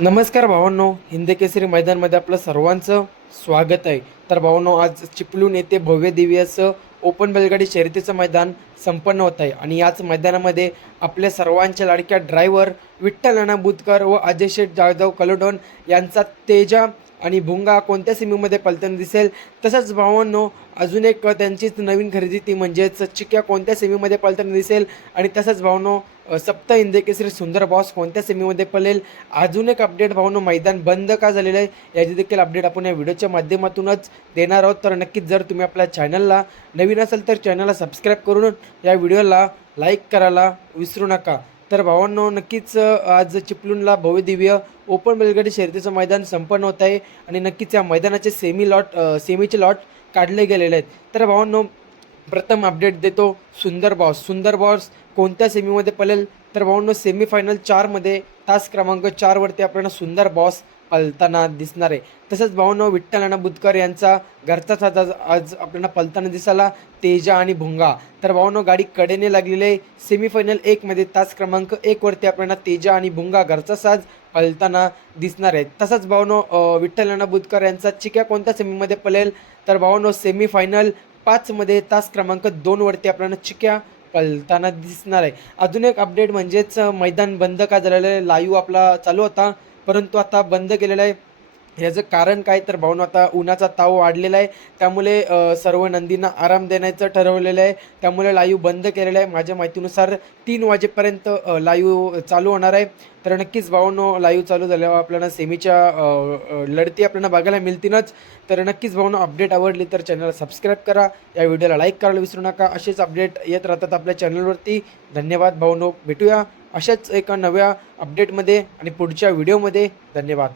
नमस्कार भावांनो, हिंद केसरी मैदानमध्ये आपलं सर्वांचं स्वागत आहे. तर भावांनो, आज चिपळूण येथे भव्य दिव्य असं ओपन बैलगाडी शर्यतीचं मैदान संपन्न होत आहे आणि याच मैदानामध्ये आपल्या सर्वांच्या लाडक्या ड्रायव्हर विठ्ठल नाना बुतकर व अजय शेठ जाधव कलोडोन यांचा तेजा आणि भुंगा कोणत्या सीमेमध्ये पलताना दिसेल. तसंच भावांनो, अजून एक त्यांचीच नवीन खरेदी ती म्हणजेच चिक्या कोणत्या सेमीमध्ये पलताना दिसेल आणि तसंच भावांनो, सप्त हिंद केसरी सुंदर बॉस कोणत्या सेमीमध्ये पळेल. अजून एक अपडेट भावांनो, मैदान बंद का झालेलं आहे याची देखील अपडेट आपण या व्हिडिओच्या माध्यमातूनच देणार आहोत. तर नक्कीच जर तुम्ही आपल्या चॅनलला नवीन असाल तर चॅनलला सबस्क्राईब करून या व्हिडिओला लाईक करायला विसरू नका. तर भावांनो, नक्कीच आज चिपळूणला भव्य दिव्य ओपन बैलगाडी शर्यतीचं मैदान संपन्न होत आहे आणि नक्कीच या मैदानाचे सेमीचे लॉट काढले गेलेले आहेत. तर भावांनो, प्रथम अपडेट देतो सुंदर बॉस कोणत्या सेमीमध्ये पळेल. तर भावांनो, सेमीफायनल 4मध्ये तास क्रमांक 4वरती आपल्याला सुंदर बॉस पळताना दिसणार आहे. तसंच भावांनो, विठ्ठल नाना बुतकर यांचा घरचा साज आज आपल्याला पळताना दिसाला तेजा आणि भुंगा. तर भावांनो, गाडी कडेने लागलेली आहे. सेमीफायनल 1मध्ये तास क्रमांक 1वरती आपल्याला तेजा आणि भुंगा घरचा साज पळताना दिसणार आहे. तसंच भावांनो, विठ्ठल नाना बुतकर यांचा चिक्या कोणत्या सेमीमध्ये पळेल. तर भावांनो, सेमीफायनल 5मध्ये तास क्रमांक 2वरती आपल्याला चिक्या पळताना दिसणार आहे. अजून एक अपडेट म्हणजेच मैदान बंद का झालेलं आहे. लाईव्ह आपला चालू होता परंतु आता बंद केलेलं आहे. ह्याचं कारण काय तर भावांनो, आता उन्हाचा ताव वाढलेला आहे त्यामुळे सर्व नंदींना आराम देण्याचं ठरवलेलं आहे. त्यामुळे लाईव्ह बंद केलेलं आहे. माझ्या माहितीनुसार 3 वाजेपर्यंत लाईव्ह चालू होणार आहे. तर नक्कीच भावांनो, लाईव्ह चालू झाल्यावर आपल्याला सेमीच्या लढती आपल्याला बघायला मिळतीलच. तर नक्कीच भावांनो, अपडेट आवडली तर चॅनलला सबस्क्राईब करा, या व्हिडिओला लाईक करायला विसरू नका. असेच अपडेट येत राहतात आपल्या चॅनलवरती. धन्यवाद भावांनो, भेटूया अशाच एका नव्या अपडेटमध्ये आणि पुढच्या व्हिडिओमध्ये. धन्यवाद.